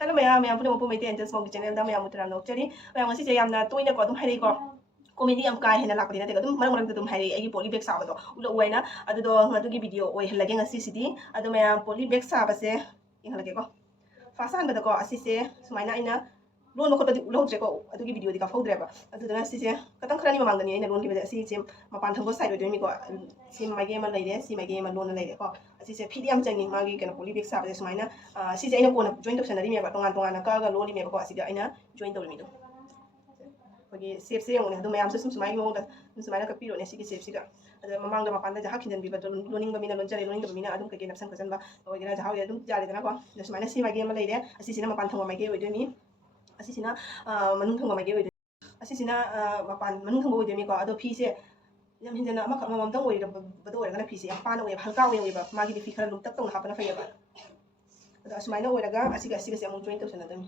Hello maya puno po maintain just mo channel da maya mutra no chari maya ngasi je yamna toina ko dum hairi ko comedy am kai hena lakpadi na te dum marang marang dum hairi ai poly bag sa ba do ulo waina adu do ngadu gi video oi halage ngasi sidi adu maya poly bag sa ba se ing halage ko fasan ba da ko asi se sumaina ina lon ko padi ulo tre ko adu gi video di ka fodre ba adu da si se katang khrani mamang da ni ina lon gi ba si se mapan thang ko side do mi ko si mai ge ma lai de si mai ge ma lon lai de ko asi se pdm chang ni ma gi kana poly bag sa ba se sumaina si se ina ko na join to sanari me ba tongan tongan na ka ga lon me ba ko asi da ina join to mi do 거기 CFC 영혼에 도 매암 쓰음 수마이 모다 수마이나 그 필요네 시기 CFC가 아주 마망가 마판다 자 학신전 비바 로닝 범이나 런자리 로닝 범이나 아둠 그게 납상 거선 바 거기나 자 하우야 좀 자리더나 거 수마이나 시마게 마 레이데 아시시나 마판 통과 마게 오이더니 아시시나 만ung 통과 마게 오이더 아시시나 마판 만ung 통과 오이더니 거 아도 피세 ꯌꯥꯝ ꯍꯦꯟꯖꯟꯅ ꯑꯃꯈꯛ ꯑꯃꯃꯝꯇꯪ ꯑꯣꯏꯔꯕꯗ ꯑꯣꯏꯔꯒꯅ ꯐꯤꯁꯦ ꯌꯥꯝ ꯄꯥꯅ ꯑꯣꯏꯕ ꯍꯜꯀꯥ ꯑꯣꯏꯕ ꯃꯥꯒꯤꯗꯤ ꯐꯤ ꯈꯔ ꯂꯨꯝꯇꯛ ꯇꯧꯅ ꯍꯥꯞꯄꯅ ꯐꯩꯌꯦꯕ ꯑꯗꯣ ꯑꯁꯨꯃꯥꯏꯅ ꯑꯣꯏꯔꯒ ꯑꯁꯤꯒꯁꯦ ꯑꯃꯨꯛ ꯖꯣꯏꯟ ꯇꯧꯁꯟꯅꯗꯣꯏꯅꯤ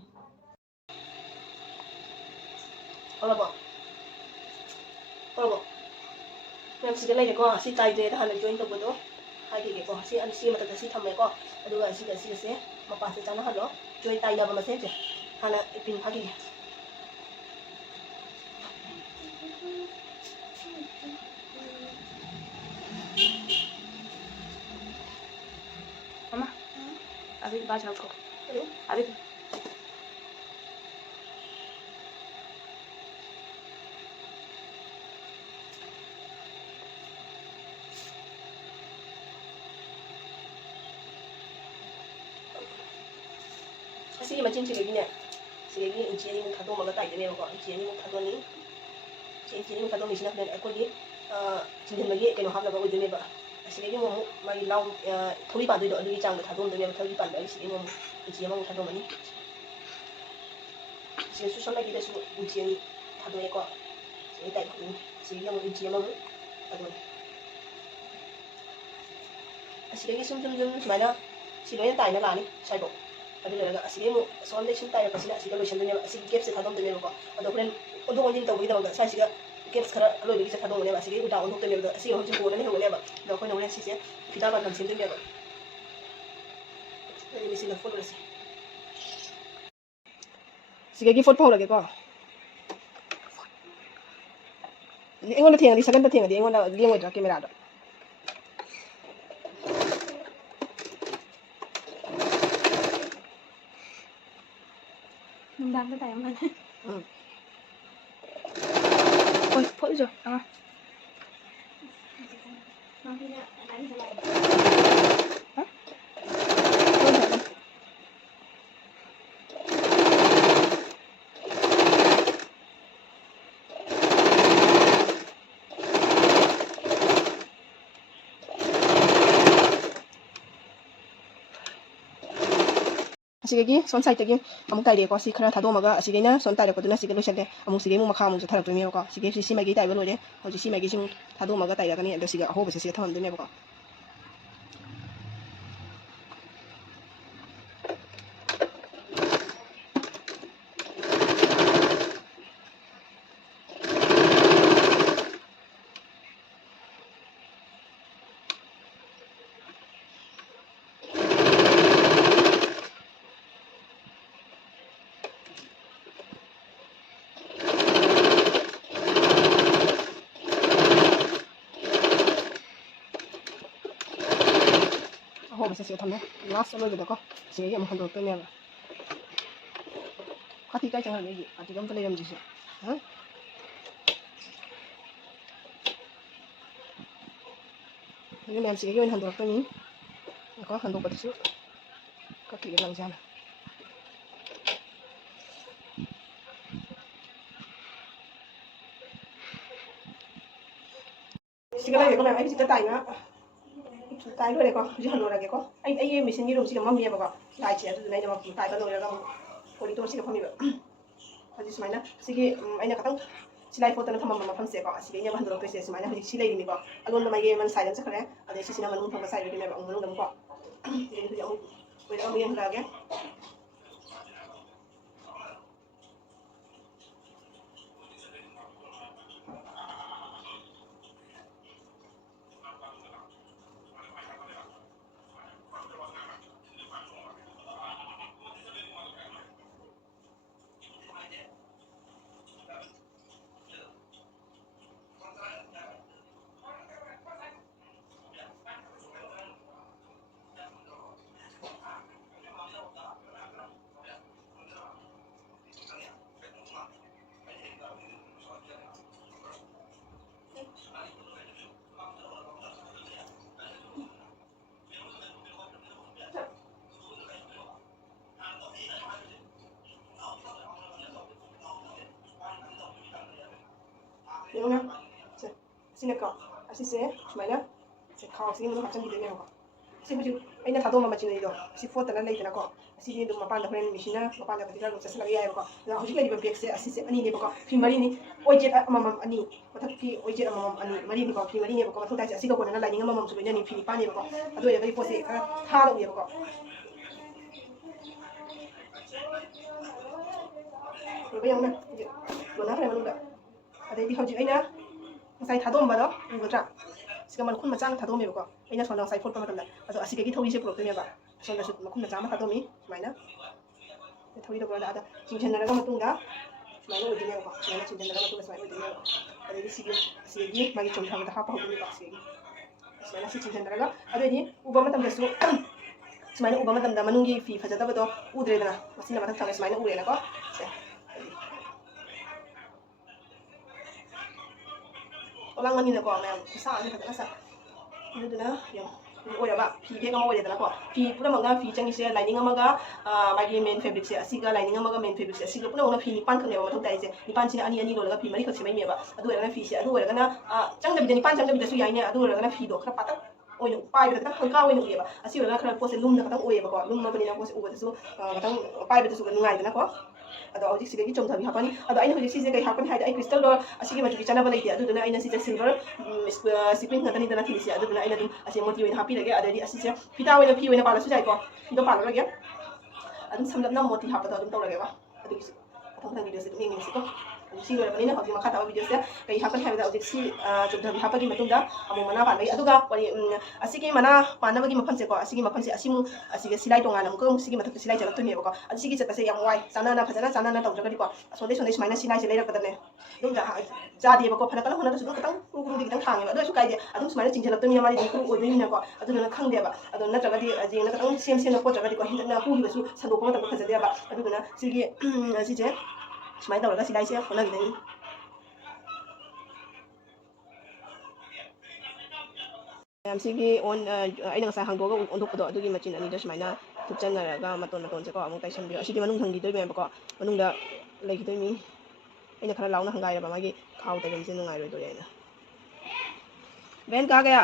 ꯍꯧꯔꯕꯣ ꯍꯧꯔꯕꯣ ꯃꯌꯥꯝ ꯁꯤꯗ ꯂꯩꯔꯦꯀꯣ ꯁꯤ ꯇꯥꯏꯗ꯭ꯔꯦꯗ ꯍꯥꯟꯅ ꯖꯣꯏꯟ ꯇꯧꯕꯗꯣ ꯍꯥꯏꯈꯤꯒꯦꯀꯣ ꯁꯤ ꯃꯊꯛꯇ ꯁꯤ ꯊꯝꯃꯦꯀꯣ ꯑꯗꯨꯒ ꯑꯁꯤꯒꯁꯦ ꯃꯄꯥꯁꯦ ꯆꯥꯟꯅꯍꯜꯂꯣ ꯖꯣꯏꯟ ꯇꯥꯏꯅꯕ ꯃꯁꯦꯟꯁꯦ ꯍꯥꯟꯅ ꯄꯤꯟ ꯐꯥꯈꯤꯒꯦ Mama, अभी बात रखो अभी ꯑꯁꯤꯒꯤ ꯃꯆꯤꯟꯁꯤꯗꯒꯤꯅꯦ ꯁꯤꯗꯒꯤ ꯏꯟꯆꯤ ꯑꯅꯤꯃꯨꯛ ꯊꯥꯗꯣꯛꯑꯒ ꯇꯥꯏꯗꯣꯏꯅꯦꯕꯀꯣ ꯏꯟꯆꯤ ꯑꯅꯤꯃꯨꯛ ꯊꯥꯗꯣꯛꯑꯅꯤ ꯁꯤ ꯏꯟꯆꯤ ꯑꯅꯤꯃꯨꯛ ꯊꯥꯗꯣꯛꯅꯤꯁꯤꯅ ꯍꯣꯔꯦꯟ ꯑꯩꯈꯣꯏꯒꯤ ꯆꯤꯡꯁꯤꯟꯕꯒꯤ ꯀꯩꯅꯣ ꯍꯥꯞꯅꯕ ꯑꯣꯏꯗꯣꯏꯅꯦꯕ ꯑꯁꯤꯗꯒꯤ ꯑꯃꯨꯛ ꯃꯥꯒꯤ ꯂꯥꯎ ꯊꯧꯔꯤ ꯄꯥꯟꯗꯣꯏꯗꯣ ꯑꯗꯨꯒꯤ ꯆꯥꯡꯗ ꯊꯥꯗꯣꯛꯑꯝꯗꯣꯏꯅꯦꯕ ꯊꯧꯔꯤ ꯄꯥꯟꯕ ꯑꯩ ꯁꯤꯗꯒꯤ ꯑꯃꯨꯛ ꯏꯟꯆꯤ ꯑꯃꯃꯨꯛ ꯊꯥꯗꯣꯛꯑꯃꯅꯤ ꯁꯤꯗꯁꯨ ꯁꯣꯝꯗꯒꯤꯗꯁꯨ ꯏꯟꯆꯤ ꯑꯅꯤ ꯊꯥꯗꯣꯛꯑꯦꯀꯣ ꯁꯤꯗꯒꯤ ꯇꯥꯏꯊꯣꯛꯇꯣꯏꯅꯤ ꯁꯤꯗꯒꯤ ꯑꯃꯨꯛ ꯏꯟꯆꯤ ꯑꯃꯃꯨꯛ ꯊꯥꯗꯣꯛꯑꯦ ꯑꯁꯤꯗꯒꯤ ꯁꯨꯝ ꯁꯨꯃꯥꯏꯅ ꯁꯤ ꯂꯣꯏꯅ ꯇꯥꯏꯅ ꯂꯥꯛꯑꯅꯤ ꯁꯥꯏꯕꯣꯛ ꯑꯗꯨ ꯂꯣꯏꯔꯒ ꯑꯁꯤꯗꯒꯤ ꯑꯃꯨꯛ ꯑꯁꯣꯝꯗꯒꯤ ꯁꯨꯝ ꯇꯥꯏꯔꯛꯄꯁꯤꯅ ꯑꯁꯤꯗ ꯂꯣꯏꯁꯤꯟꯗꯣꯏꯅꯦꯕ ꯑꯁꯤꯒꯤ ꯒꯦꯞꯁꯦ ꯊꯥꯗꯣꯛꯇꯣꯏꯅꯦꯕꯀꯣ ꯑꯗꯣ ꯍꯣꯔꯦꯟ ꯑꯣꯟꯊꯣꯛ ꯑꯣꯟꯁꯤꯟ ꯇꯧꯕꯒꯤꯗꯃꯛꯇ ꯁꯥꯏꯁꯤꯒ ꯒꯦꯞꯁ ꯈꯔ ꯑꯂꯣꯏꯕꯒꯤꯁꯦ ꯊꯥꯗꯣꯛꯒꯅꯦꯕ ꯑꯁꯤꯒꯤ ꯎꯜꯇꯥ ꯑꯣꯟꯊꯣꯛꯇꯣꯏꯅꯦꯕ ꯑꯁꯤꯒꯤ ꯃꯐꯝꯁꯦ ꯀꯣꯟꯅ ꯂꯩꯍꯧꯒꯅꯦꯕ ꯑꯗꯣ ꯑꯩꯈꯣꯏꯅ ꯍꯣꯔꯦꯟ ꯁꯤꯁꯦ ꯐꯤꯗꯥ ꯄꯥꯟꯐꯝ ꯁꯦꯝꯗꯣꯏꯅꯦꯕ ꯑꯗꯨꯗꯤ ꯃꯦꯆꯤꯟꯗ ꯐꯣꯠꯂꯨꯔꯁꯤ ꯁꯤꯗꯒꯤ ꯐꯣꯠꯄ ꯍꯧꯔꯒꯦꯀꯣ ꯑꯩꯉꯣꯟꯗ ꯊꯦꯡꯉꯗꯤ ꯁꯒꯟꯗ ꯊꯦꯡꯉꯗꯤ ꯑꯩꯉꯣꯟꯗ ꯂꯦꯡꯉꯣꯏꯗ꯭ꯔꯥ ꯀꯦꯃꯦꯔꯥꯗꯣ ꯅꯨꯡꯗꯥꯡꯗ ꯇꯥꯏ ꯃꯥꯜꯂꯦ ꯍꯣꯏ ꯐꯣꯠꯂꯨꯖꯣ ꯑꯁꯤꯗꯒꯤ ꯁꯣꯝ ꯁꯥꯏꯗꯇꯒꯤ ꯑꯃꯨꯛ ꯇꯥꯏꯔꯛꯑꯦꯀꯣ ꯁꯤ ꯈꯔ ꯊꯥꯗꯣꯛꯑꯝꯃꯒ ꯑꯁꯤꯗꯩꯅ ꯁꯣꯝ ꯇꯥꯏꯔꯛꯄꯗꯨꯅ ꯁꯤꯒ ꯂꯣꯏꯁꯜꯂꯦ ꯑꯃꯨꯛ ꯁꯤꯗꯩ ꯑꯃꯨꯛ ꯃꯈꯥ ꯑꯃꯨꯛ ꯆꯠꯊꯔꯛꯇꯣꯏꯅꯦꯕꯀꯣ ꯁꯤ ꯃꯥꯏꯀꯩ ꯇꯥꯏꯕ ꯂꯣꯏꯔꯦ ꯍꯧꯖꯤꯛ ꯁꯤ ꯃꯥꯏꯀꯩꯁꯤ ꯑꯃꯨꯛ ꯊꯥꯗꯣꯛꯑꯝꯃꯒ ꯇꯥꯏꯔꯛꯀꯅꯤ ꯑꯗꯣ ꯁꯤꯒ ꯑꯍꯣꯕꯁꯦ ꯁꯤꯗ ꯊꯝꯃꯝꯗꯣꯏꯅꯦꯕꯀꯣ ꯑꯍꯣꯕꯁꯦ ꯁꯤꯗ ꯊꯝꯃꯦ ꯂꯥꯁ ꯑꯔꯣꯏꯕꯗꯀꯣ ꯁꯤꯗꯒꯤ ꯑꯃꯨꯛ ꯍꯟꯗꯣꯔꯛꯇꯣꯏꯅꯦꯕ ꯀꯥꯇꯤ ꯀꯥꯏ ꯆꯪꯍꯜꯂꯦ ꯑꯩꯒꯤ ꯀꯥꯇꯤꯒ ꯑꯝꯇ ꯂꯩꯔꯝꯗ꯭ꯔꯤꯁꯦ ꯑꯗꯨ ꯃꯌꯥꯝ ꯁꯤꯗꯒꯤ ꯑꯣꯏꯅ ꯍꯟꯗꯣꯔꯛꯇꯣꯏꯅꯤ ꯀꯣ ꯍꯟꯗꯣꯛꯄꯗꯁꯨ ꯀꯛꯈꯤꯒꯦ ꯂꯪꯁꯦ ꯍꯥꯟꯅ ꯁꯤꯒ ꯂꯩꯔꯦꯀꯣ ꯃꯌꯥꯝ ꯑꯩ ꯁꯤꯗ ꯇꯥꯏꯅ ꯇꯥꯏ ꯂꯣꯏꯔꯦꯀꯣ ꯍꯧꯖꯤꯛ ꯍꯟꯗꯣꯔꯛꯑꯒꯦꯀꯣ ꯑꯩꯒꯤ ꯃꯦꯆꯤꯟꯒꯤ ꯔꯨꯝꯁꯤꯒ ꯃꯝꯃꯦꯕꯀꯣ ꯂꯥꯏꯠꯁꯦ ꯑꯗꯨꯗꯨꯅ ꯑꯩꯅ ꯇꯥꯏꯕ ꯂꯣꯏꯔꯒ ꯑꯃꯨꯛ ꯀꯣꯔꯤꯗꯣꯔꯁꯤꯒ ꯐꯝꯃꯤꯕ ꯍꯧꯖꯤꯛ ꯁꯨꯃꯥꯏꯅ ꯁꯤꯒꯤ ꯑꯩꯅ ꯈꯇꯪ ꯁꯤꯂꯥꯏ ꯐꯣꯠꯇꯅ ꯊꯝꯃꯝꯕ ꯃꯐꯝꯁꯦꯀꯣ ꯑꯁꯤꯗꯩꯅꯦꯕ ꯍꯟꯗꯣꯔꯛꯇꯣꯏꯁꯦ ꯁꯨꯃꯥꯏꯅ ꯍꯧꯖꯤꯛ ꯁꯤ ꯂꯩꯔꯤꯅꯤꯀꯣ ꯑꯂꯣꯟꯕ ꯃꯥꯏꯀꯩ ꯑꯃ ꯁꯥꯏꯗ ꯆꯠꯈ꯭ꯔꯦ ꯑꯗꯩ ꯁꯤꯁꯤꯅ ꯃꯅꯨꯡ ꯊꯪꯕ ꯁꯥꯏꯗ ꯑꯣꯏꯗꯣꯏꯅꯦꯕ ꯑꯃꯨꯛ ꯃꯅꯨꯡꯗ ꯑꯃꯨꯛꯀꯣ ꯁꯤꯗꯩ ꯍꯧꯖꯤꯛ ꯑꯃꯨꯛ ꯂꯣꯏꯔꯒ ꯑꯃꯨꯛ ꯌꯦꯡꯍꯜꯂꯛꯑꯒꯦ ꯌꯦꯡꯉꯨꯅ ꯑꯁꯤꯅꯀꯣ ꯑꯁꯤꯁꯦ ꯁꯨꯃꯥꯏꯅ ꯈꯥꯎꯁꯤꯒꯤ ꯃꯅꯨꯡ ꯍꯥꯞꯆꯤꯟꯈꯤꯗꯣꯏꯅꯦꯕꯀꯣ ꯁꯤ ꯍꯧꯖꯤꯛ ꯑꯩꯅ ꯊꯥꯗꯣꯛꯑꯝꯕ ꯃꯆꯤꯟꯗꯣ ꯑꯁꯤ ꯐꯣꯠꯇꯅ ꯂꯩꯗꯅꯀꯣ ꯑꯁꯤꯗꯤ ꯑꯗꯨꯝ ꯃꯄꯥꯟꯗ ꯍꯣꯔꯦꯟ ꯃꯤꯁꯤꯅ ꯃꯄꯥꯟꯗ ꯈꯔ ꯑꯗꯨꯝ ꯆꯠꯁꯤꯜꯂꯒ ꯌꯥꯏꯕꯀꯣ ꯑꯗꯣ ꯍꯧꯖꯤꯛ ꯂꯩꯔꯤꯕ ꯕꯦꯒꯁꯦ ꯑꯁꯤꯁꯦ ꯑꯅꯤꯅꯦꯕꯀꯣ ꯐꯤ ꯃꯔꯤꯅꯤ ꯑꯣꯏꯖꯦꯠ ꯑꯃꯃꯝ ꯑꯅꯤ ꯃꯊꯛꯀꯤ ꯑꯣꯏꯖꯦꯠ ꯑꯃꯃꯝ ꯑꯅꯤ ꯃꯔꯤꯅꯤꯀꯣ ꯐꯤ ꯃꯔꯤꯅꯦꯕꯀꯣ ꯃꯊꯧ ꯇꯥꯏꯁꯦ ꯑꯁꯤꯒ ꯀꯣꯟꯅꯅ ꯂꯥꯏꯅꯤꯡ ꯑꯃꯃꯝꯁꯨ ꯂꯣꯏꯅꯅꯤ ꯐꯤ ꯅꯤꯄꯥꯟꯅꯦꯕꯀꯣ ꯑꯗꯨ ꯑꯣꯏꯔꯒꯗꯤ ꯄꯣꯠꯁꯦ ꯈꯔ ꯊꯥꯅ ꯎꯏꯌꯦꯕꯀꯣ ꯎꯕ ꯌꯦꯡꯉꯨꯅ ꯍꯧꯖꯤꯛ ꯂꯣꯟꯅꯈ꯭ꯔꯦ ꯃꯅꯨꯡꯗ ꯑꯗꯩꯗꯤ ꯍꯧꯖꯤꯛ ꯑꯩꯅ ꯉꯁꯥꯏ ꯊꯥꯗꯣꯛꯑꯝꯕꯗꯣ ꯎꯒꯗ꯭ꯔꯥ ꯁꯤꯒ ꯃꯈꯨꯟ ꯃꯆꯥ ꯑꯃ ꯊꯥꯗꯣꯛꯑꯝꯃꯦꯕꯀꯣ ꯑꯩꯅ ꯁꯣꯝꯗ ꯉꯁꯥꯏ ꯐꯣꯠꯄ ꯃꯇꯝꯗ ꯑꯗꯣ ꯑꯁꯤꯗꯒꯤ ꯊꯧꯔꯤꯁꯦ ꯄꯨꯔꯛꯇꯣꯏꯅꯦꯕ ꯁꯣꯝꯗꯁꯨ ꯃꯈꯨꯟ ꯃꯆꯥ ꯑꯃ ꯊꯥꯗꯣꯛꯑꯝꯃꯤ ꯁꯨꯃꯥꯏꯅ ꯊꯧꯔꯤꯗꯣ ꯄꯨꯔꯛꯑꯒ ꯑꯗ ꯆꯤꯡꯁꯤꯟꯅꯔꯒ ꯃꯇꯨꯡꯗ ꯁꯨꯃꯥꯏꯅ ꯑꯣꯏꯗꯣꯏꯅꯦꯕꯀꯣ ꯁꯨꯃꯥꯏꯅ ꯆꯤꯡꯁꯤꯟꯅꯔꯒ ꯃꯇꯨꯡꯗ ꯁꯨꯃꯥꯏꯅ ꯑꯣꯏꯗꯣꯏꯅꯦꯕ ꯑꯗꯩꯗꯤ ꯑꯁꯤꯗꯒꯤ ꯃꯥꯒꯤ ꯆꯨꯝꯊꯕꯗ ꯍꯥꯞꯄ ꯍꯧꯗꯣꯏꯅꯦꯕ ꯑꯁꯤꯗꯒꯤ ꯁꯨꯃꯥꯏꯅ ꯁꯤ ꯆꯤꯡꯁꯤꯟꯅꯔꯒ ꯑꯗꯨꯑꯣꯏꯗꯤ ꯎꯕ ꯃꯇꯝꯗꯁꯨ ꯁꯨꯃꯥꯏꯅ ꯎꯕ ꯃꯇꯝꯗ ꯃꯅꯨꯡꯒꯤ ꯐꯤ ꯐꯖꯗꯕꯗꯣ ꯎꯗ꯭ꯔꯦꯗꯅ ꯃꯁꯤꯅ ꯃꯊꯛ ꯊꯪꯉꯦ ꯁꯨꯃꯥꯏꯅ ꯎꯔꯦꯅꯀꯣ ꯁꯦ ꯑꯣꯂꯥꯡꯕꯅꯤꯅꯀꯣ ꯃꯌꯥꯝ ꯈꯨꯠꯁꯥ ꯑꯃ ꯐꯖꯅ ꯁꯥ ꯑꯗꯨꯗꯨꯅ ꯑꯣꯏꯔꯕ ꯐꯤ ꯕꯦग ꯑꯃ ꯑꯣꯏꯔꯦꯗꯅꯀꯣ ꯐꯤ ꯄꯨꯝꯅꯃꯛꯅ ꯐꯤ ꯆꯪꯉꯤꯁꯦ ꯂꯥꯏꯅꯤꯡ ꯑꯃꯒ ꯃꯥꯒꯤ ꯃꯦꯟ ꯐꯦꯕ꯭ꯔꯤꯛꯁꯦ ꯑꯁꯤꯒ ꯂꯥꯏꯅꯤꯡ ꯑꯃꯒ ꯃꯦꯟ ꯐꯦꯕ꯭ꯔꯤꯛꯁꯦ ꯑꯁꯤꯒ ꯄꯨꯝꯅꯃꯛꯅ ꯐꯤ ꯅꯤꯄꯥꯟꯈꯛꯅꯦꯕ ꯃꯊꯧ ꯇꯥꯏꯁꯦ ꯅꯤꯄꯥꯟꯁꯤꯅ ꯑꯅꯤ ꯑꯅꯤ ꯂꯣꯜꯂꯒ ꯐꯤ ꯃꯔꯤꯈꯛ ꯁꯦꯝꯃꯩꯅꯦꯕ ꯑꯗꯨ ꯑꯣꯏꯔꯒꯅ ꯐꯤꯁꯦ ꯑꯗꯨ ꯑꯣꯏꯔꯒꯅ ꯆꯪꯗꯕꯤꯗ ꯅꯤꯄꯥꯟ ꯆꯪꯗꯕꯤꯗꯁꯨ ꯌꯥꯏꯅꯦ ꯑꯗꯨ ꯑꯣꯏꯔꯒꯅ ꯐꯤꯗꯣ ꯈꯔ ꯄꯥꯇꯛ ꯑꯣꯏꯅ ꯄꯥꯏꯕꯗ ꯈꯤꯇꯪ ꯍꯪꯀꯥ ꯑꯣꯏꯅ ꯎꯏꯌꯦꯕ ꯑꯁꯤ ꯑꯣꯏꯔꯒꯅ ꯈꯔ ꯄꯣꯠꯁꯦ ꯂꯨꯝꯅ ꯈꯤꯇꯪ ꯑꯣꯏꯌꯦꯕꯀꯣ ꯂꯨꯝꯃꯕꯅꯤꯅ ꯄꯣꯠꯁꯦ ꯎꯕꯗꯁꯨ ꯈꯤꯇꯪ ꯄꯥꯏꯕꯗꯁꯨ ꯅꯨꯡꯉꯥꯏꯗꯅꯀꯣ ꯑꯗꯣ ꯍꯧꯖꯤꯛ ꯁꯤꯗꯒꯤ ꯆꯣꯡꯊꯕꯤ ꯍꯥꯞꯄꯅꯤ ꯑꯗꯣ ꯑꯩꯅ ꯍꯧꯖꯤꯛ ꯁꯤꯁꯦ ꯀꯩ ꯍꯥꯞꯄꯅꯤ ꯍꯥꯏꯗꯤ ꯑꯩ ꯀ꯭ꯔꯤꯁꯇꯜꯗꯣ ꯑꯁꯤꯒꯤ ꯃꯆꯨꯒꯤ ꯆꯥꯟꯅꯕ ꯂꯩꯇꯦ ꯑꯗꯨꯗꯨꯅ ꯑꯩꯅ ꯁꯤꯁꯦ ꯁꯤꯜꯚꯔ ꯁꯤꯀ꯭ꯋꯤꯟ ꯉꯥꯛꯇꯅꯤꯗꯅ ꯊꯤꯔꯤꯁꯦ ꯑꯗꯨꯗꯨꯅ ꯑꯩꯅ ꯑꯗꯨꯝ ꯑꯁꯤ ꯃꯣꯇꯤ ꯑꯣꯏꯅ ꯍꯥꯞꯄꯤꯔꯒꯦ ꯑꯗꯩꯗꯤ ꯑꯁꯤꯁꯦ ꯐꯤꯇꯥ ꯑꯣꯏꯅ ꯐꯤ ꯑꯣꯏꯅ ꯄꯥꯜꯂꯁꯨ ꯌꯥꯏꯀꯣ ꯐꯤꯗꯣ ꯄꯥꯜꯂꯔꯣꯏꯒꯦ ꯑꯗꯨꯝ ꯁꯝꯂꯞꯅ ꯃꯣꯇꯤ ꯍꯥꯞꯄꯗꯣ ꯑꯗꯨꯝ ꯇꯧꯔꯒꯦꯕ ꯑꯗꯨꯒꯤꯁꯨ ꯃꯊꯪ ꯚꯤꯗꯤꯑꯣꯁꯦ ꯑꯗꯨꯝ ꯌꯦꯡꯃꯤꯟꯅꯁꯤꯀꯣ ꯁꯤ ꯂꯣꯏꯔꯕꯅꯤꯅ ꯍꯧꯖꯤꯛ ꯃꯈꯥ ꯇꯥꯕ ꯚꯤꯗꯤꯑꯣꯁꯦ ꯀꯩ ꯍꯥꯞꯀꯅꯤ ꯍꯥꯏꯕꯗ ꯍꯧꯖꯤꯛ ꯁꯤ ꯆꯨꯝꯊꯕꯤ ꯍꯥꯞꯄꯒꯤ ꯃꯇꯨꯡꯗ ꯑꯃꯨꯛ ꯃꯅꯥ ꯄꯥꯟꯕꯒꯤ ꯑꯗꯨꯒ ꯑꯁꯤꯒꯤ ꯃꯅꯥ ꯄꯥꯟꯅꯕꯒꯤ ꯃꯐꯝꯁꯦꯀꯣ ꯑꯁꯤꯒꯤ ꯃꯐꯝꯁꯦ ꯑꯁꯤꯃꯨꯛ ꯑꯁꯤꯒ ꯁꯤꯂꯥꯏ ꯇꯣꯉꯥꯟꯅ ꯑꯃꯨꯛꯀ ꯁꯤꯒꯤ ꯃꯊꯛꯇ ꯁꯤꯂꯥꯏ ꯆꯠꯂꯛꯇꯣꯏꯅꯦꯕꯀꯣ ꯑꯗꯨ ꯁꯤꯒꯤ ꯆꯠꯄꯁꯦ ꯌꯥꯝ ꯋꯥꯏ ꯆꯥꯟꯅꯅ ꯐꯖꯅ ꯆꯥꯟꯅꯅ ꯇꯧꯗ꯭ꯔꯒꯗꯤꯀꯣ ꯁꯣꯝꯗꯩ ꯁꯨꯃꯥꯏꯅ ꯁꯤꯂꯥꯏꯁꯦ ꯂꯩꯔꯛꯄꯗꯅꯦ ꯑꯗꯨꯝ ꯆꯥꯗꯦꯕꯀꯣ ꯐꯅ ꯀꯟꯅ ꯍꯣꯠꯅꯔꯁꯨ ꯑꯗꯨꯝ ꯈꯤꯇꯪ ꯀꯨꯔꯨꯗꯤ ꯈꯤꯇꯪ ꯊꯥꯡꯉꯦꯕ ꯑꯗꯨ ꯑꯣꯏꯁꯨ ꯀꯥꯏꯗꯦ ꯑꯗꯨꯝ ꯁꯨꯃꯥꯏꯅ ꯆꯤꯡꯁꯤꯜꯂꯛꯇꯣꯏꯅꯤꯅ ꯃꯥꯗꯤ ꯑꯗꯨꯝ ꯀꯨꯔꯨ ꯑꯣꯏꯗꯣꯏꯅꯤꯅꯀꯣ ꯑꯗꯨꯗꯨꯅ ꯈꯪꯗꯦꯕ ꯑꯗꯣ ꯅꯠꯇ꯭ꯔꯒꯗꯤ ꯌꯦꯡꯅ ꯈꯤꯇꯪ ꯁꯦꯝꯅ ꯈꯣꯠꯇ꯭ꯔꯒꯗꯤꯀꯣ ꯍꯦꯟꯖꯟꯅ ꯄꯨꯈꯤꯕꯁꯨ ꯁꯟꯗꯣꯛꯄ ꯃꯇꯝꯗ ꯐꯖꯗꯦꯕ ꯑꯗꯨꯗꯨꯅ ꯁꯤꯒꯤ ꯁꯤꯁꯦ ꯁꯨꯃꯥꯏꯅ ꯇꯧꯔꯒ ꯁꯤꯂꯥꯏꯁꯦ ꯍꯣꯠꯅꯈꯤꯗꯣꯏꯅꯤ ꯃꯌꯥꯝꯁꯤꯒꯤ ꯑꯩꯅ ꯉꯁꯥꯏ ꯍꯥꯡꯗꯣꯛꯑꯒ ꯑꯣꯟꯊꯣꯛꯄꯗꯣ ꯑꯗꯨꯒꯤ ꯃꯆꯤꯟ ꯑꯅꯤꯗꯣ ꯁꯨꯃꯥꯏꯅ ꯊꯨꯞꯆꯟꯅꯔꯒ ꯃꯇꯣꯟꯁꯦꯀꯣ ꯑꯃꯨꯛ ꯇꯩꯁꯟꯕꯤꯔꯣ ꯑꯁꯤꯗꯤ ꯃꯅꯨꯡ ꯍꯪꯈꯤꯗꯣꯏꯅꯦꯕꯀꯣ ꯃꯅꯨꯡꯗ ꯂꯩꯈꯤꯗꯣꯏꯅꯤ ꯑꯩꯅ ꯈꯔ ꯂꯥꯎꯅ ꯍꯪꯒꯥꯏꯔꯕ ꯃꯥꯒꯤ ꯈꯥꯎ ꯇꯩꯐꯝꯁꯦ ꯅꯨꯡꯉꯥꯏꯔꯣꯏꯗꯣꯔꯦ ꯑꯩꯅ ꯕꯦꯟ ꯀꯥ ꯒꯌꯥ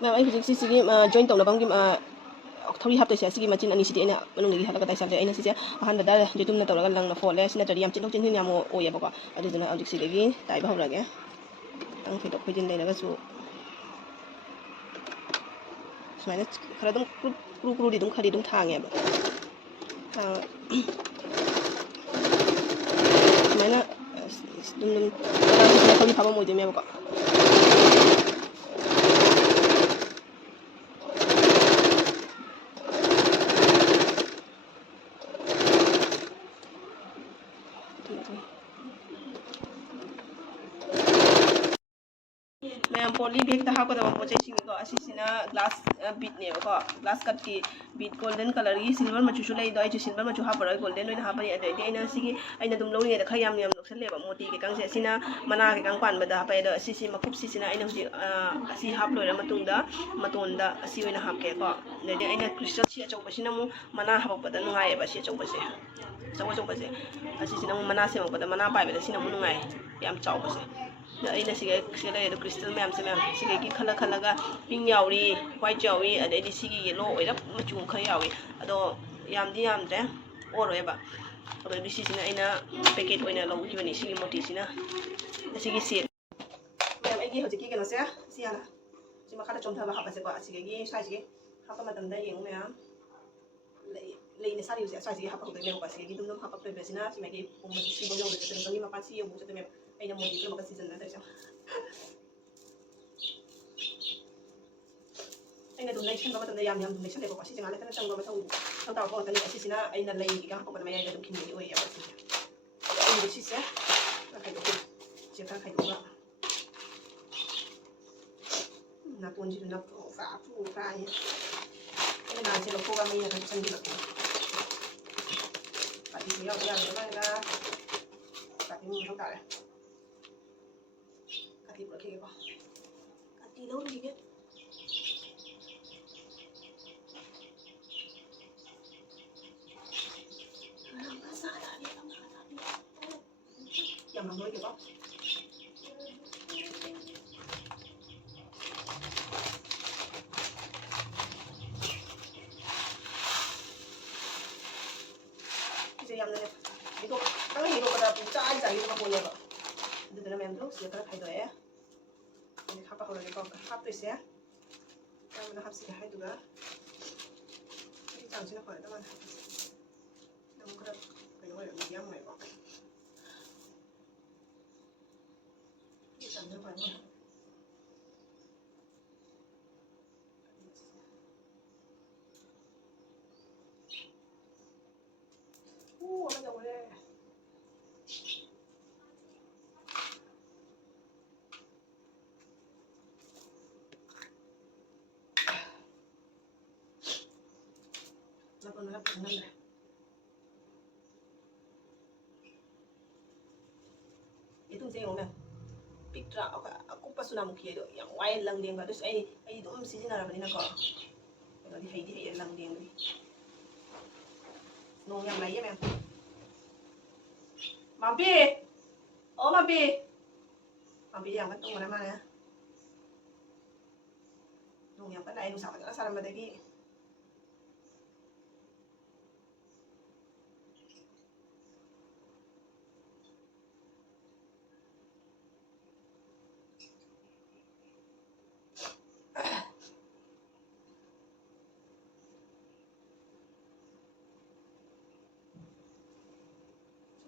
ꯃꯌꯥꯝ ꯑꯩ ꯍꯧꯖꯤꯛ ꯁꯤꯒꯤ ꯖꯣꯏꯟ ꯇꯧꯅꯕꯒꯤ ꯊꯧꯔꯤ ꯍꯥꯞꯇꯣꯏꯁꯦ ꯑꯁꯤꯒꯤ ꯃꯆꯤꯟ ꯑꯅꯤꯁꯤꯗꯤ ꯑꯩꯅ ꯃꯅꯨꯡꯗꯒꯤ ꯍꯜꯂꯒ ꯇꯥꯏꯁꯜꯂꯦ ꯑꯩꯅ ꯁꯤꯁꯦ ꯑꯍꯥꯟꯕꯗ ꯌꯦꯇꯨꯝꯅ ꯇꯧꯔꯒ ꯂꯪꯅ ꯐꯣꯠꯂꯦ ꯁꯤ ꯅꯠꯇ꯭ꯔꯗꯤ ꯌꯥꯝ ꯆꯤꯟꯊꯣꯛ ꯆꯤꯟꯁꯤꯟ ꯌꯥꯝ ꯑꯣꯏꯌꯦꯕꯀꯣ ꯑꯗꯨꯗꯨꯅ ꯍꯧꯖꯤꯛ ꯁꯤꯗꯒꯤ ꯇꯥꯏꯕ ꯍꯧꯔꯒꯦ ꯈꯤꯇꯪ ꯐꯩꯗꯣꯛ ꯐꯩꯖꯤꯟ ꯂꯩꯔꯒꯁꯨ ꯁꯨꯃꯥꯏꯅ ꯈꯔ ꯑꯗꯨꯝ ꯀ꯭ꯔꯨꯗꯤ ꯑꯗꯨꯝ ꯈꯔꯗꯤ ꯑꯗꯨꯝ ꯊꯥꯡꯉꯦꯕ ꯁꯨꯃꯥꯏꯅ ꯑꯗꯨꯝ ꯊꯧꯔꯤ ꯐꯥꯐꯝ ꯑꯣꯏꯗꯣꯏꯅꯦꯕꯀꯣ ꯃꯌꯥꯝ ꯄꯣꯂꯤ ꯕꯦꯒꯇ ꯍꯥꯞꯀꯗꯕ ꯄꯣꯠ ꯆꯩꯁꯤꯡꯅꯤꯀꯣ ꯑꯁꯤꯁꯤꯅ ꯒ꯭ꯂꯥꯁ ꯕꯤꯠꯅꯦꯕꯀꯣ ꯒ꯭ꯂꯥꯁ ꯀꯠꯀꯤ ꯕꯤꯠ ꯒꯣꯜꯗꯟ ꯀꯂꯔꯒꯤ ꯁꯤꯜꯚꯔ ꯃꯆꯨꯁꯨ ꯂꯩꯗꯣ ꯑꯩꯁꯨ ꯁꯤꯜꯚꯔ ꯃꯆꯨ ꯍꯥꯞꯄꯔꯣꯏ ꯒꯣꯜꯗꯟ ꯑꯣꯏꯅ ꯍꯥꯞꯄꯅꯤ ꯑꯗꯩꯗꯤ ꯑꯩꯅ ꯑꯗꯨꯝ ꯂꯧꯔꯤꯉꯩꯗ ꯈꯔ ꯌꯥꯝ ꯂꯧꯁꯜꯂꯦꯕ ꯃꯣꯇꯤ ꯀꯩꯀꯥꯡꯁꯦ ꯑꯁꯤꯅ ꯃꯅꯥ ꯀꯩꯀꯥꯡ ꯄꯥꯟꯕꯗ ꯍꯥꯞꯄꯦ ꯑꯗꯣ ꯑꯁꯤꯁꯤ ꯃꯀꯨꯞꯁꯤꯁꯤꯅ ꯑꯩꯅ ꯍꯧꯖꯤꯛ ꯑꯁꯤ ꯍꯥꯞ ꯂꯣꯏꯔ ꯃꯇꯨꯡꯗ ꯃꯇꯣꯟꯗ ꯑꯁꯤ ꯑꯣꯏꯅ ꯍꯥꯞꯀꯦꯀꯣ ꯑꯗꯩꯗꯤ ꯑꯩꯅ ꯀ꯭ꯔꯤꯁꯇꯜ ꯁꯤ ꯑꯆꯧꯕꯁꯤꯅ ꯑꯃꯨꯛ ꯃꯅꯥ ꯍꯥꯞꯄꯛꯄꯗ ꯅꯨꯡꯉꯥꯏꯌꯦꯕ ꯁꯤ ꯑꯆꯧꯕꯁꯦ ꯑꯆꯧꯕꯁꯦ ꯑꯁꯤꯁꯤꯅ ꯑꯃꯨꯛ ꯃꯅꯥ ꯁꯦꯝꯃꯛꯄꯗ ꯃꯅꯥ ꯄꯥꯏꯕꯗ ꯁꯤꯅ ꯑꯃꯨꯛ ꯅꯨꯡꯉꯥꯏ ꯌꯥꯝ ꯆꯥꯎꯕꯁꯦ ꯑꯩꯅ ꯁꯤꯒ ꯂꯩ ꯑꯗꯣ ꯀ꯭ꯔꯤꯁꯇꯜ ꯃꯌꯥꯝꯁꯦ ꯁꯤꯒꯒꯤ ꯈꯜꯂꯒ ꯄꯤꯡ ꯌꯥꯎꯔꯤ ꯋꯥꯏꯠ ꯌꯥꯎꯏ ꯑꯗꯩꯗꯤ ꯁꯤꯒꯤ ꯌꯦꯂꯣ ꯑꯣꯏꯔꯞ ꯃꯆꯨ ꯈꯔ ꯌꯥꯎꯏ ꯑꯗꯣ ꯌꯥꯝꯗꯤ ꯌꯥꯝꯗ꯭ꯔꯦ ꯑꯣꯏꯔꯣꯏꯕ ꯑꯗꯨꯗꯤ ꯁꯤꯁꯤꯅ ꯑꯩꯅ ꯄꯦꯀꯦꯠ ꯑꯣꯏꯅ ꯂꯧꯈꯤꯕꯅꯤ ꯁꯤꯒꯤ ꯃꯣꯇꯤꯁꯤꯅ ꯑꯁꯤꯒꯤ ꯁꯦꯠ ꯃꯌꯥꯝ ꯑꯩꯒꯤ ꯍꯧꯖꯤꯛꯀꯤ ꯀꯩꯅꯣꯁꯦ ꯁꯤ ꯍꯥꯟꯅ ꯁꯤ ꯃꯈꯥꯗ ꯆꯣꯡꯊꯕ ꯍꯥꯞꯄꯁꯦꯀꯣ ꯑꯁꯤꯒꯤ ꯁ꯭ꯋꯥꯏꯁꯤꯒꯤ ꯍꯥꯞꯄ ꯃꯇꯝꯗ ꯌꯦꯡꯉꯨ ꯃꯌꯥꯝ ꯂꯩꯅ ꯁꯥꯔꯤꯕꯁꯦ ꯑꯁ꯭ꯋꯥꯏꯁꯤꯒꯤ ꯍꯥꯞꯄꯛꯇꯣꯏꯅꯦꯕꯀꯣ ꯁꯤꯒꯤ ꯑꯗꯨꯝ ꯍꯥꯞꯄꯛꯇꯣꯏꯕꯁꯤꯅ ꯁꯤꯃꯒꯤ ꯄꯨꯝꯕꯁꯤ ꯁꯤꯐꯥꯎ ꯌꯧꯅ ꯆꯠꯇꯣꯏꯅꯦꯕ ꯃꯄꯥꯟ ꯁꯤ ꯌꯧꯕ ꯆꯠꯇꯣꯏꯅꯦꯕ ꯑꯩꯅ ꯃꯣꯇꯤ ꯄꯨꯝꯅꯃꯛꯀ ꯁꯤꯖꯤꯟꯅ ꯇꯧꯔꯤꯁꯦ ꯑꯩꯅ ꯑꯗꯨꯝ ꯂꯩꯁꯟꯕ ꯃꯇꯝꯗ ꯌꯥꯝ ꯑꯗꯨꯝ ꯂꯩꯁꯜꯂꯦꯕꯀꯣ ꯁꯤꯁꯦ ꯉꯥꯛ ꯂꯩꯇꯅ ꯆꯪꯕ ꯃꯊꯧ ꯇꯥꯔꯛꯄ ꯉꯥꯛꯇꯅꯤ ꯑꯁꯤꯁꯤꯅ ꯑꯩꯅ ꯂꯩ ꯀꯩꯀꯥ ꯍꯥꯞꯄꯛꯄꯗ ꯃꯌꯥꯏꯗ ꯑꯗꯨꯝ ꯈꯤꯟꯕꯗꯤ ꯑꯣꯏꯌꯦꯕ ꯁꯤꯁꯦ ꯑꯗꯣ ꯑꯩꯒꯤ ꯁꯤꯁꯦ ꯈꯔ ꯈꯥꯏꯗꯣꯛꯑꯦ ꯁꯤ ꯈꯔ ꯈꯥꯏꯗꯣꯛꯑꯒ 나쁜지도 넣고 까푸 까니 나한테 넣고 가면 이렇게 챙기고 가지고요 그냥 내가 가지고 무슨 깔 काटी रखेगा काटी लो लीजिए Yang nggak boleh gitu. Bisa yang ini itu kan hero pada buka aja gitu kan boleh kok. Itu dalam yang tuh siapa yang itu ya. Ini apa kalau gitu habis ya. Yang mana habis ya itu kan. Ini jangan sih kalau teman. Yang kerap kayak mana yang mana kok. Jangan lupa ya. Apa boleh. Lapor dah. Itu saya ngomong. Picture aku pas sudah mukhi itu yang wild lang din ba terus ay doon sinarapan din ako. Pero di hay lang din. Nung yang lain ya. Mampi. Oh mampi. Mampi yang katong mana mana ya. Nung yang pa na nung sa kanila sarang madagi.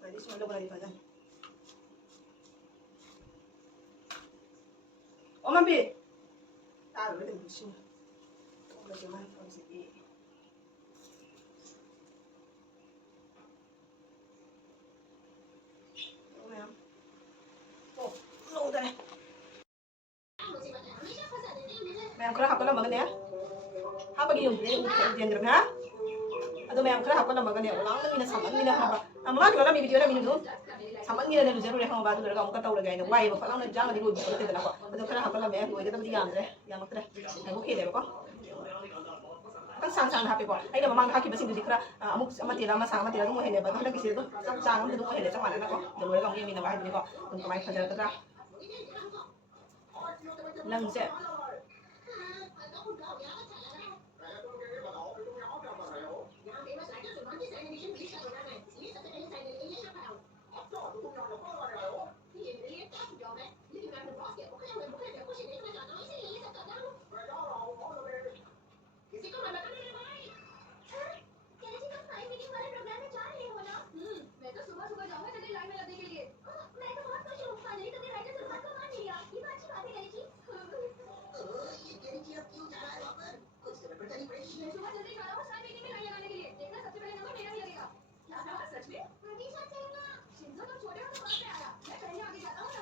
Jadi semua udah di padang. Oh mampi. Taruh di sini. Tunggu aja mah kalau sih. Oh, no deh. Mayang kura hapon lang maganda ya. Hapon yung gender ha. Aduh mayang kura hapon lang maganda ya. Ulang na minasaman minahaba. Amma di wala may video na minudo. Saman nila na zero lang ba dulu kamu kataw lagay na why ba falang na jang di lodi ko tede nako. Aduh kura hapon lang mayang kita budi yam dre. Yam tre. Ay okay deh ko. Kan sang happy ko. Ay na mamang haki basin di kura amuk amatira masang amatira mo hele ba to lagi sito. Sang mo hele sa mana nako. Dulu lang yung minabahay ni ko. Kung kamay pa dala ta. Lang se.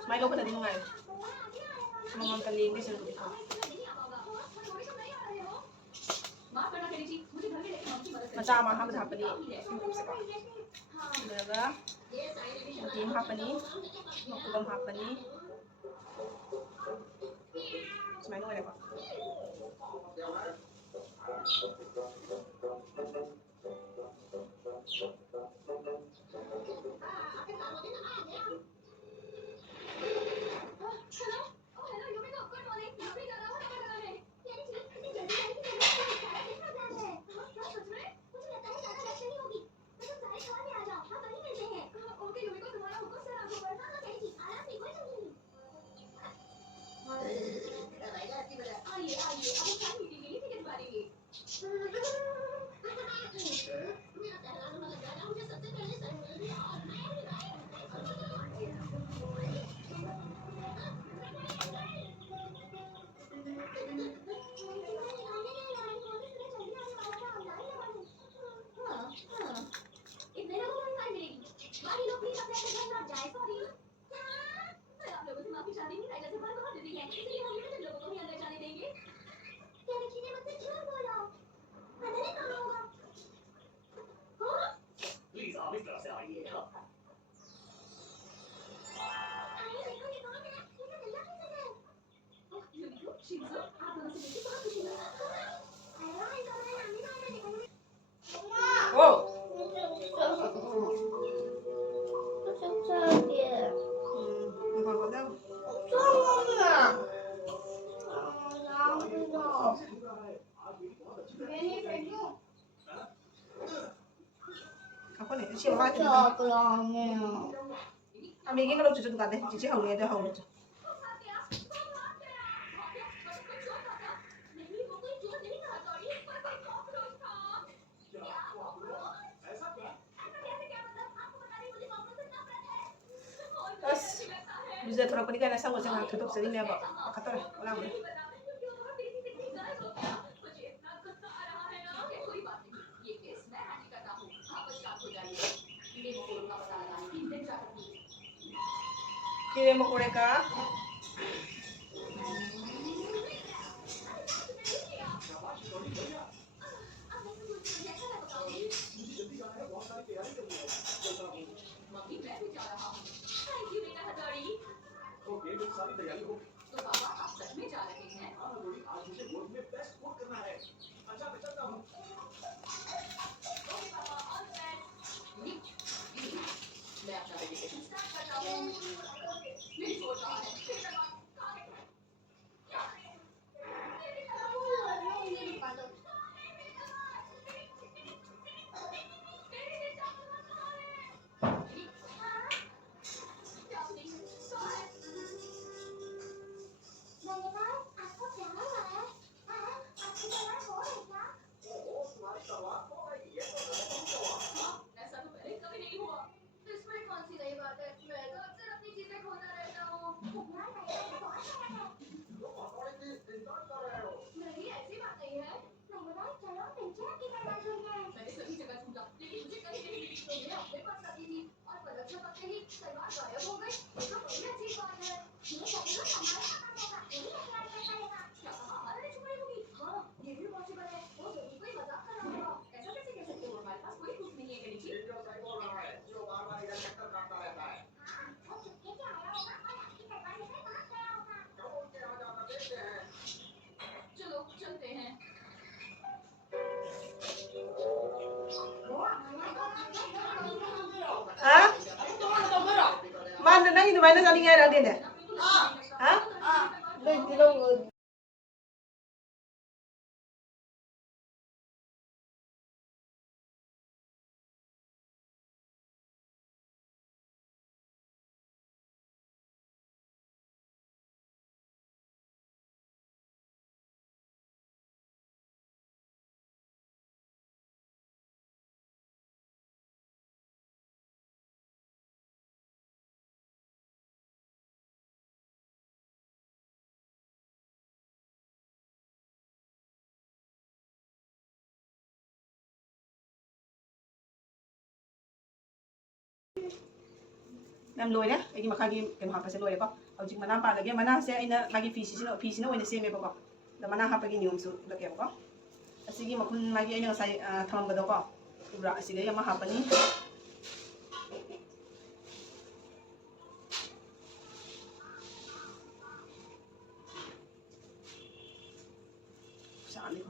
May ko pa din mo ngayon. Mamang kaling di sila ko dito. Macam apa hamba hapa ni? Daga. Tim hapa ni. Makubam hapa ni. Semai no ada pak. 이제 와 아메긴 걸로 주저도 가네 지지 하우네 돼 하우 बस मुझे थोड़ा पनी का संग संग तो सरी ने बा खतर वाला में कीड़े मकोड़े का हाँ मान नहीं तो मैंने जानी है रहने दे हाँ nam lôi nhá cái mà khai cái hộp sẽ lôi được không ở chính mà nam bạn là cái mà nam sẽ anh magi phi nó sẽ xem có là mà nam hấp cái nhiều số được cái có asigi mà kun magi anh sai tham cái đó có ubra asigi mà hấp ni saan ko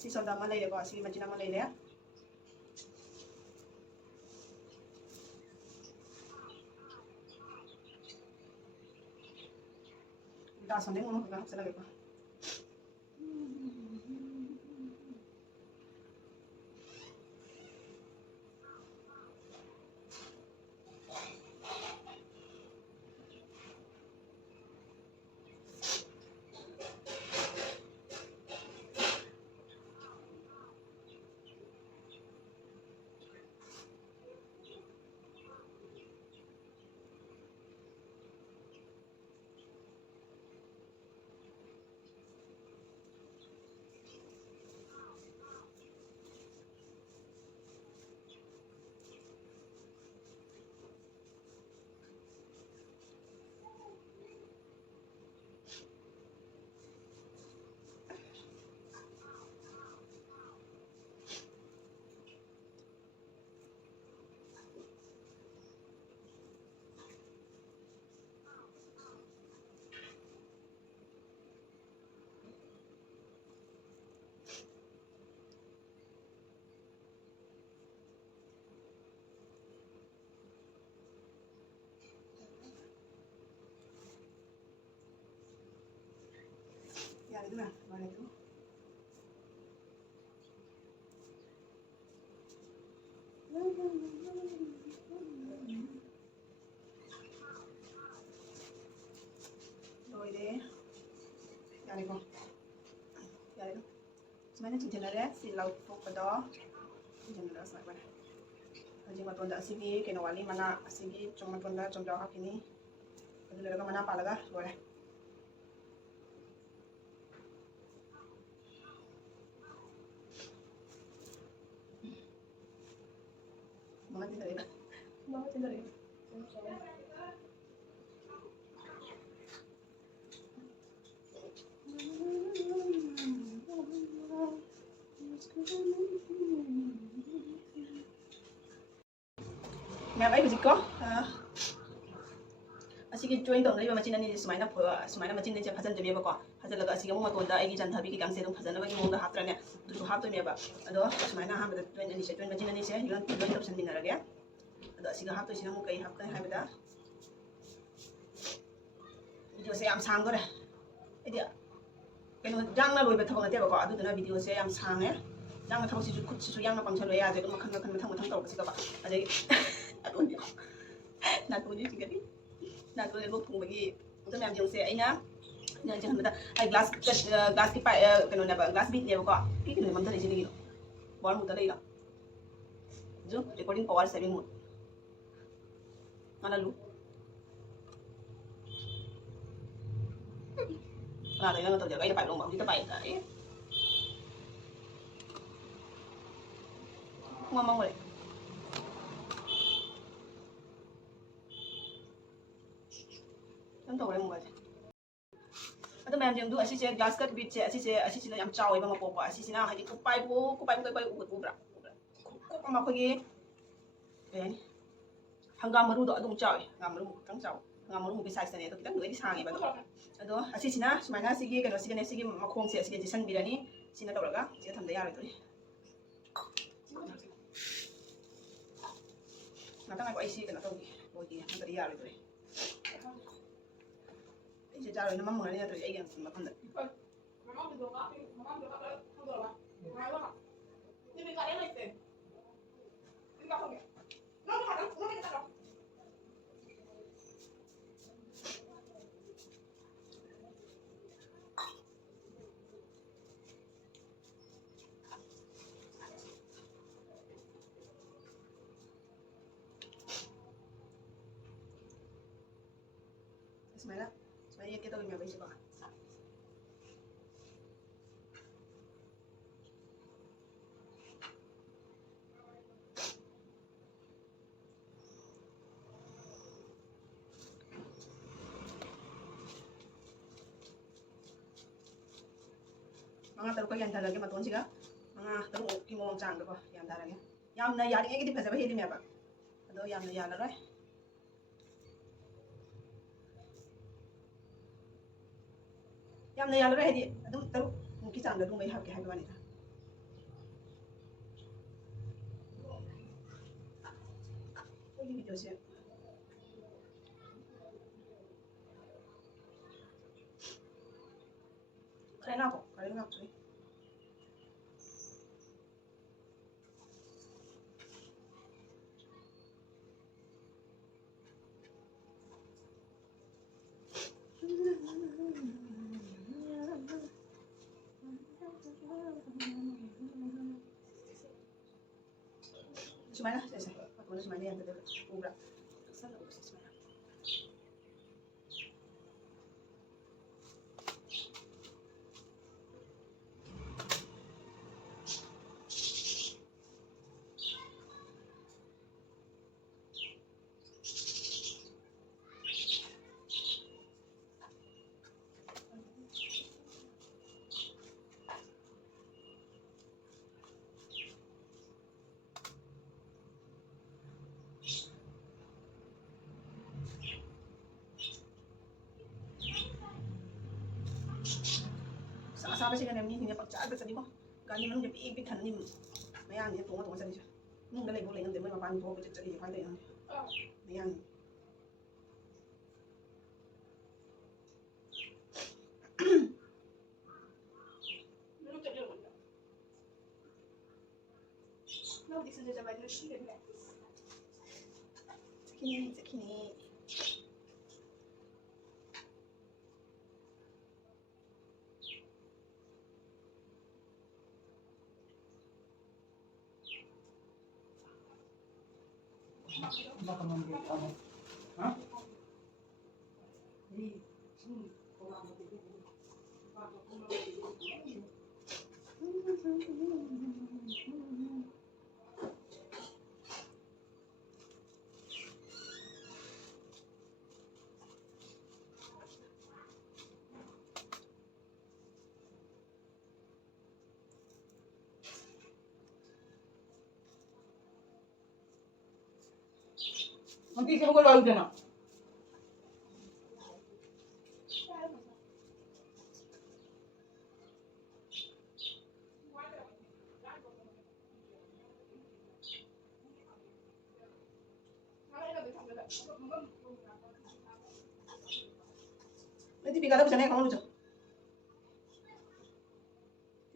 si soda malay ko si imagine malay ya da sonde mo ka sa lagi ko loire yareko yareko sumana chinjinare si lau thokpado chinjinara sumai bane hajing matonda asigi keno wali mana asigi chongmatonda chongjaw hakini adu leraga mana palaga lore mama chinjare mama chinjare mẹ ấy cái gì có asigi join tong leba machine ani sumaina machine ne che phajan je beba ko phajan laga asigi mo matonda ai gi jan thabi ki gang se dum phajan ba gi mo da hatra ne du hap to me ba ado sumaina ha ba join ani se join machine ani se yuan join top san din ra ge ado asigi hap to sina mo kai hap kai ha ba da video se am sang gore ai keno jang na loi ba thong na te ba ko adu na video se am sang ne jang na thong si ju khut si su yang na pang chalo ya je dum khan mathang tawra si ka ba adai adon dia na to ni tigari na to lo thong ba gi adu mem jong se ai na nya jang ba ai glass ki pa keno na ba glass bit ne ba ko ki keno mam ta ni ni bol mu ta dei la jo recording power saving mode mana lu là tại nó tôi giờ cái bài luôn mà cái bài cái ngon mong rồi chúng tôi đây một vậy tôi mềm chừng tôi sẽ glass cut bit sẽ nó làm trâu ấy mà bộ quả sẽ nào hay cái bài bố ủ bra mà cái đấy hangam maru do dong trâu ngam maru trắng trâu ngam maru cái size này tôi kita nửa đi sang ấy bạn ado asisina sumaina sigi kano sigane sigi makhong se asigi jisan birani sina tawraga siga thamda yare tori ngata ngai ko isi kana tawgi bodi ngata yare tori ije jaro ina mamma ni tori ai gan ma thamda Sebenarnya kita punya basic banget. Mga taruh ko yan talaga maton siga. Mga taruh kimong chang ko yan talaga. Yam na yari ngiti phasa ba hedi me ba. Ado yam na yala rồi. Yam na yala rồi hedi. Ado taruh mungkin chang da dum mai hab ke habi wani ta. Ini video sih. Keren apa? Keren apa sih? Semuanya selesai. Aku semuanya yang tadi udah. Selesai semuanya. Sabi sih kan ini hanya percaya ke sini kok. Gani mana jadi ikut kan ini. Mayan ya tunggu sini sih. Nung dalai boleh nanti mana pan tuh bisa jadi file ini. Mayan. Lalu di sini Sakini. Baka mambit ako. Ha? Nanti siya ko lalu dyan ah. Nanti bigala ko sana kamu lucu.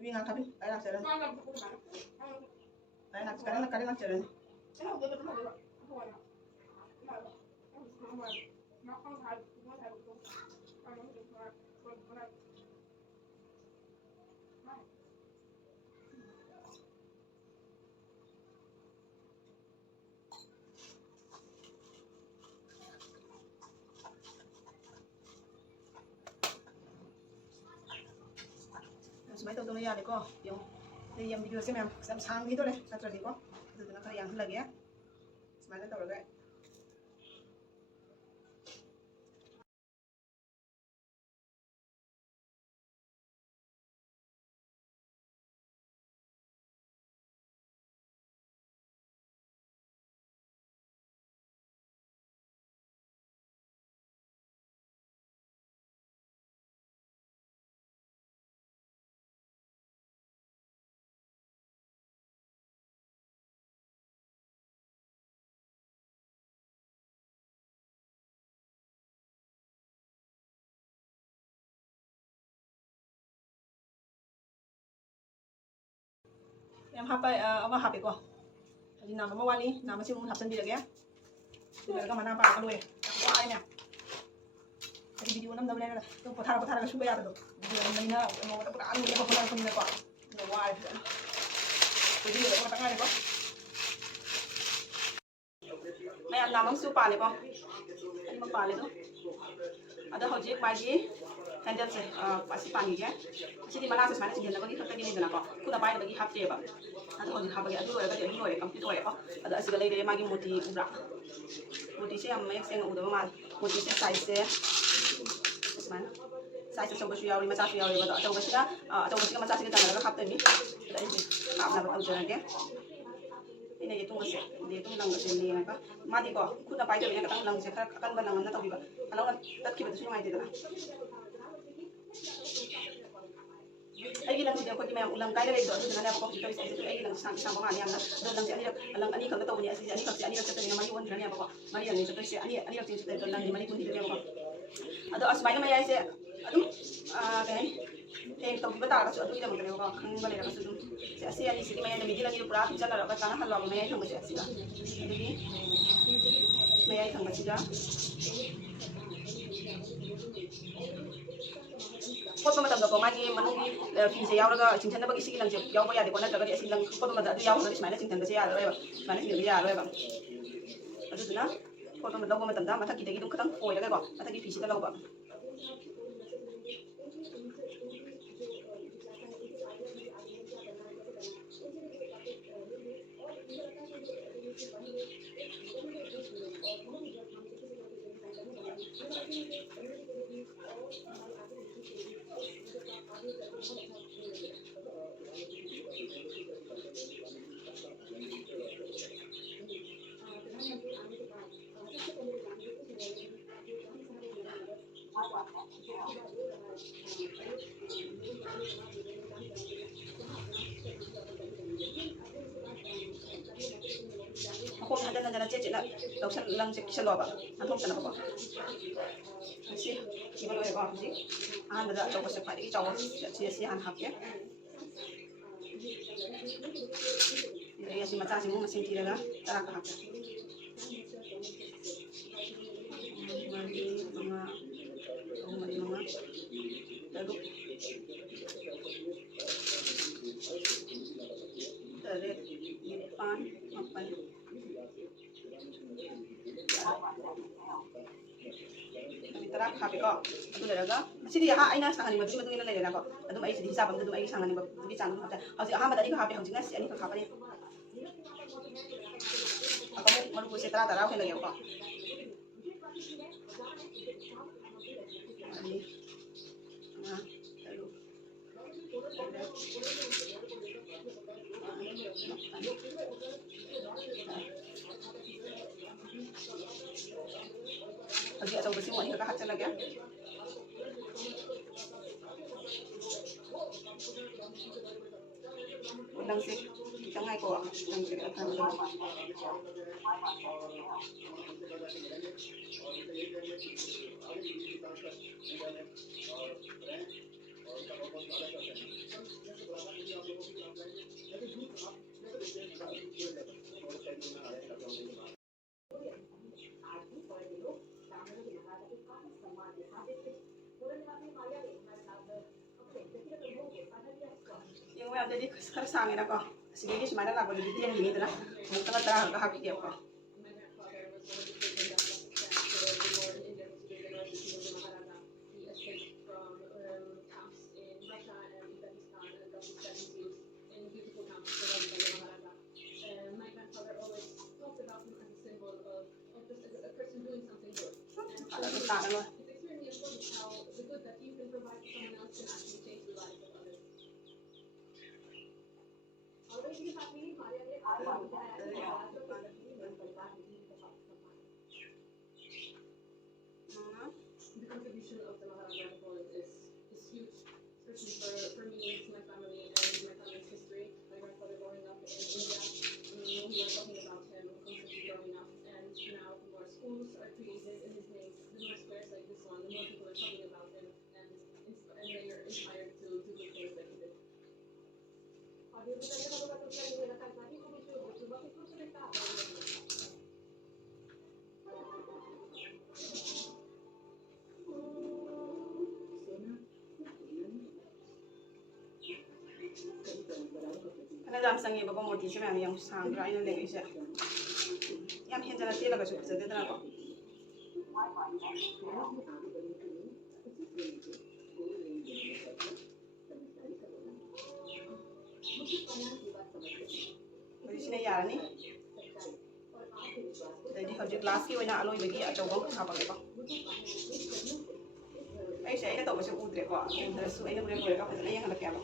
Tibi nggak tapi, kayak nak jalan. Kayak nak sekarang nak jalan. Sebenarnya tuh ya deh kok, yang video sih memang sang gitu deh, satu deh kok, itu dengan yang lagi ya, sebenarnya tuh kayak em hấp đây, ông hấp kok. Jadi nama mau wali, nama sih mau hấp sendiri ya. Jadi kan mana apa kalau ya? Wah ini. Jadi video nam dah boleh tu pothara ke sudah ya tu. Video ini na mau kita putar anu dia kok putar punya kok. Wah itu. Jadi kita tengah ni kok. Mày làm mắm su pa này con, anh mắm pa này thôi. Ada hojik bagi handle se, pasti pani ya. Jadi mana sih mana sih jangan lagi kita gini jangan kok. Kuda bayar bagi hap je ba. Ada hojik hap bagi aduh ya kan jadi loe, kamu itu ya kok. Ada asal lagi dia magi muti ubrak. Muti sih yang mayak saya udah mal. Muti sih size mana? Size coba sih awal macam sih awal betul. Coba sih macam sih kita nak hap tadi. Ada ini hap nak betul jangan ke. Ini itu masih dia itu lang kasi ni nga mati ko kuda pa ito niya katang lang siya kan ba lang na tabi ba ano kan tat kiba to may dito na ay gilang siya ko di may ulang kaya dito do na ako ito isa ay gilang sa mga niya na do lang siya alang ani kan tawo niya siya ani kan ani sa niya mali won niya ako mali ani sa siya ani sa do lang ni mali kun dito ako ado as may maya siya ado kaya Heng tau kita tahu kalau itu kita mau kang balik ke situ. Saya ni sini maya demi lagi pura kita lalu ke tanah lalu maya yang macam sih. Jadi maya yang macam juga. Foto mata doko magi manungi fisi yaw laga cincin na bagi sigi lang yaw ba ya de kona daga di silang foto mata yaw na ismaila cincin ba siya ba mana sigi ya ba. Ado na foto mata doko mata da mata kita gidung katang foi laga ko mata gi fisi laga ba. Ako ada na cece na daw sa lang sa loob antong sa nako kasi iba loy ba kasi anda da daw sa pati itaw siya han hap ya ꯑꯁꯤ ꯃꯆꯥꯁꯤ ꯑꯃꯨꯛ ꯃꯁꯤꯡ ꯊꯤꯔꯒ 10 ꯍꯥꯞꯄꯦ 4 5 6 7 8 9 10 하피고 그러다가 시리 아이나 상하니 뭐 좀 이나 내려나고 아도 아이 시리 히사밤도 좀 아이 상하니 뭐 우리 장도 하자 아직 아마다 이거 하피 하지나 시 아니 그 하파니 아까 뭐 그 세트라 따라 해 내려고 아니 Lagi atau bersih mau kakak hasil lagi ya. Ulang sih, tengah ko, ulang sih akan ulang. Yung may jadi kersangin ako. Sige, guys, mana lang ako dito yan dito na. Ang tara ka happy ako. The contribution of the Maharajah is huge, especially for me, it's my family and my family's history. My grandfather growing up in India, we were talking about him constantly growing up, and now the more schools are created in his name, the more squares like this one, the more people are talking about him, and they are inspired to do things like he did. Kadang sangi bapa murti sih memang yang sanggra ini lagi sih. Yang hendak nanti laga cukup sedih dengan apa? Di sini ya nih. Jadi hujung kelas ki wina aloi bagi atau bang apa gitu. Saya tahu masih udre kok. Udre su ini udre kok pasal yang ada kialo.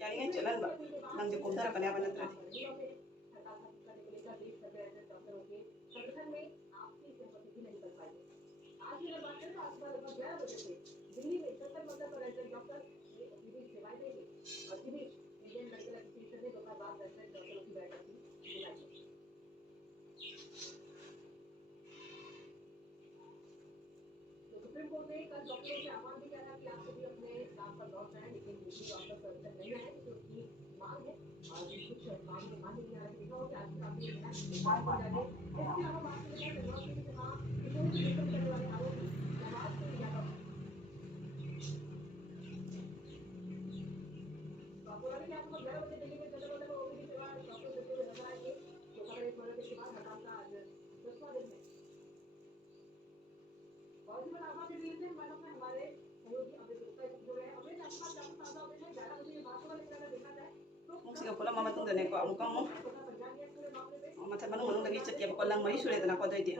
Yaringan jalan mbak, nang Jepun tara kanya apa nanti? Sige pula mama tunggu nih kok, kamu ꯃꯊꯛ ꯃꯅꯨꯡꯗꯒꯤ ꯆꯠꯀꯦꯕꯀꯣ ꯂꯪ ꯃꯔꯤ ꯁꯨꯔꯦꯗꯅꯀꯣ ꯑꯗꯨꯑꯣꯏꯗꯤ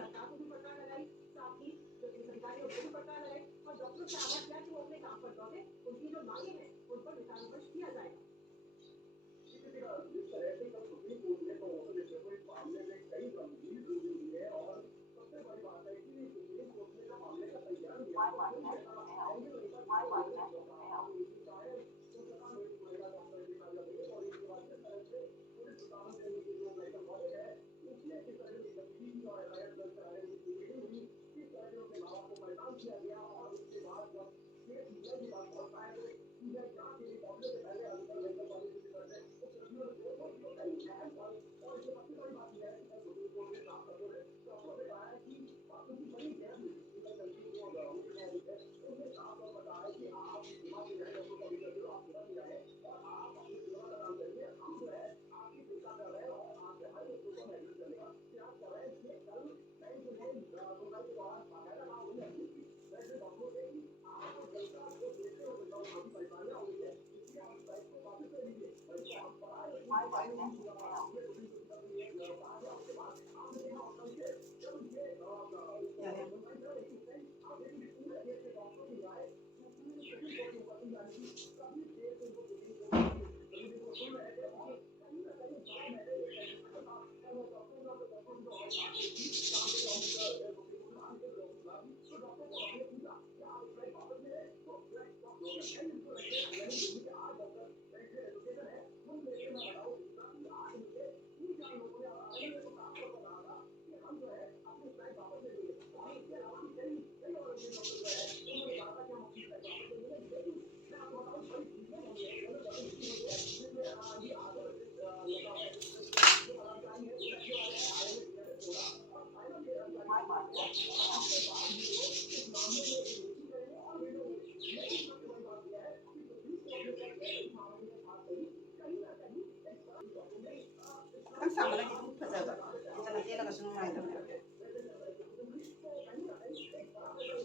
ꯈꯤꯇꯪ ꯁꯥꯡꯕꯅꯗꯤ ꯑꯗꯨꯝ ꯐꯖꯕ ꯐꯖꯅ ꯇꯦꯜꯂꯒꯁꯨ ꯅꯨꯡꯉꯥꯏꯇꯕꯅꯦ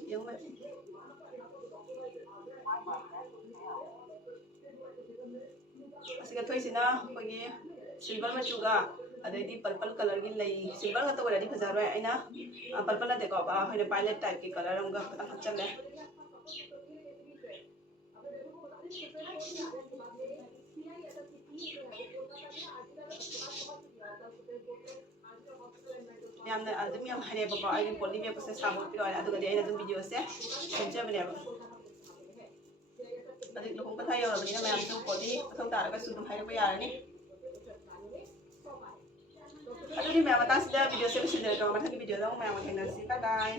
ꯌꯦꯡꯉꯨ ꯑꯁꯤꯒ ꯊꯣꯏꯁꯤꯅ ꯑꯩꯈꯣꯏꯒꯤ ꯁꯤꯜꯚꯔ ꯃꯆꯨꯒ ꯑꯗꯩꯗꯤ ꯄꯔꯄꯜ ꯀꯂꯔꯒꯤ ꯂꯩ ꯁꯤꯜꯚꯔ ꯉꯥꯛꯇ ꯑꯣꯏꯔꯗꯤ ꯐꯖꯔꯣꯏ ꯑꯩꯅ ꯄꯔꯄꯜ ꯅꯠꯇꯦꯀꯣ ꯑꯩꯈꯣꯏꯅ ꯚꯥꯏꯂꯦꯠ ꯇꯥꯏꯞꯀꯤ ꯀꯂꯔ ꯑꯃꯒ ꯈꯤꯇꯪ ꯍꯥꯞꯆꯜꯂꯦ ꯌꯥꯝꯅ ꯑꯗꯨꯝ ꯌꯥꯝ ꯍꯩꯔꯦꯕꯀꯣ ꯑꯩꯒꯤ ꯄꯣꯂꯤ ꯕꯦꯒꯁꯦ ꯁꯥꯕ ꯄꯤꯔꯛꯑꯣ ꯑꯗꯨꯒꯗꯤ ꯑꯩꯅ ꯑꯗꯨꯝ ꯚꯤꯗꯤꯑꯣꯁꯦ ꯁꯦꯝꯖꯕꯅꯦꯕ ꯍꯧꯖꯤꯛ ꯂꯨꯍꯣꯡ ꯄꯟꯊꯥ ꯌꯧꯔꯕꯅꯤꯅ ꯃꯌꯥꯝꯁꯨ ꯄꯣꯂꯤ ꯃꯊꯧ ꯇꯥꯔꯒꯁꯨ ꯑꯗꯨꯝ ꯍꯥꯏꯔꯛꯄ ꯌꯥꯔꯅꯤ ꯑꯗꯨꯗꯤ ꯃꯌꯥꯝ ꯃꯇꯥꯡꯁꯤꯗ ꯚꯤꯗꯤꯑꯣꯁꯦ ꯂꯣꯏꯁꯤꯟꯖꯔꯒ ꯃꯊꯪꯒꯤ ꯚꯤꯗꯤꯑꯣꯗ ꯑꯃꯨꯛ ꯃꯌꯥꯝꯒ ꯊꯦꯡꯅꯔꯁꯤ ꯕꯥꯏ ꯕꯥꯏ